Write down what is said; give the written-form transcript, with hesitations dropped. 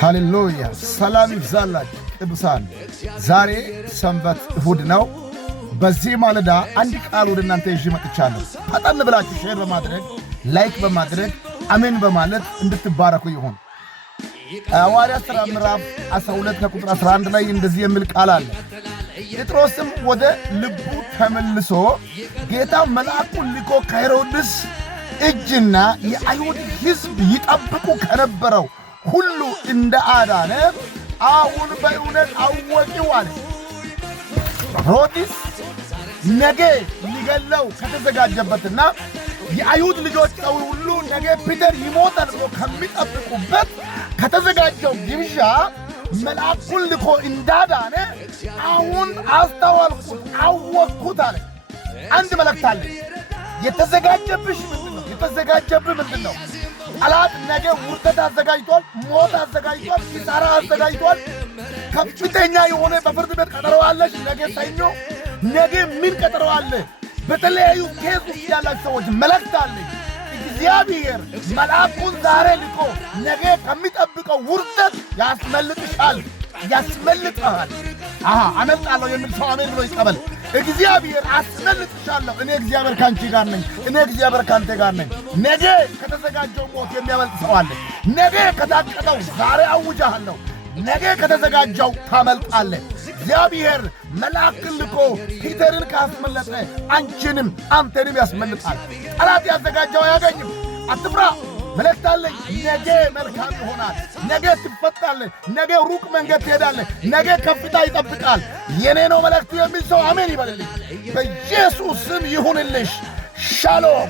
ሃሌሉያ ሰላም ይብዛላችሁ ቅዱሳን። ዛሬ ሰንበት እሁድ ነው። በዚህ ማለዳ አንድ ቃል ወደ እናንተ ይዤ መጥቻለሁ። ፈጠን ብላችሁ ሼር በማድረግ ላይክ በማድረግ አሜን በማለት እንድትባረኩ ይሁን። ሐዋርያት ሥራ ምዕራፍ 12 ከቁጥር 11 ላይ እንደዚህ የሚል ቃል አለ። ጴጥሮስም ወደ ልቡ ተመልሶ ጌታ መልአኩን ልኮ ከሄሮድስ እጅና የአይሁድ ሕዝብ ይጠብቁ ከነበረው ሁሉ እንደ አዳነ አሁን በእውነት አወቂው አለ። ሄሮድስ ነገ ሊገለው ከተዘጋጀበትና የአይሁድ ልጆች ሰው ሁሉ ነገ ፒተር ይሞታል ብሎ ከሚጠብቁበት ከተዘጋጀው ግብዣ መልአኩን ልኮ እንዳዳነ አሁን አስተዋልኩት፣ አወቅኩት አለ። አንድ መልእክት አለ። የተዘጋጀብሽ ምንድን ነው? የተዘጋጀብህ ምንድን ነው? ጠላት ነገ ውርደት አዘጋጅቷል፣ ሞት አዘጋጅቷል፣ ኪሳራ አዘጋጅቷል። ከፍተኛ የሆነ በፍርድ ቤት ቀጠሮ አለሽ። ነገ ሰኞ፣ ነገ ምን ቀጠሮ አለ? በተለያዩ ኬዝ ውስጥ ያላችሁ ሰዎች መልእክት አለ። እግዚአብሔር መልአኩን ዛሬ ልኮ ነገ ከሚጠብቀው ውርደት ያስመልጥሻል፣ ያስመልጥሃል። አመልጣለሁ የሚል ሰው አሜን ብሎ ይቀበል። እግዚአብሔር አስመልጥሻለሁ። እኔ እግዚአብሔር ካንቺ ጋር ነኝ። እኔ እግዚአብሔር ካንተ ጋር ነኝ። ነገ ከተዘጋጀው ሞት የሚያመልጥ ሰው አለ። ነገ ከታቀደው ዛሬ አውጃለሁ። ነገ ከተዘጋጀው ታመልጣለህ። እግዚአብሔር መልአክን ልኮ ፒተርን ካስመለጠ አንቺንም አንተንም ያስመልጣል። ጠላት ያዘጋጀው አያገኝም። አትፍራ። መልእክት አለኝ። ነገ መልካም ይሆናል። ነገ ትፈታለህ። ነገ ሩቅ መንገድ ትሄዳለህ። ነገ ከፍታ ይጠብቃል። የኔ ነው መልእክቱ የሚል ሰው አሜን ይበልልኝ። በኢየሱስ ስም ይሁንልሽ። ሻሎም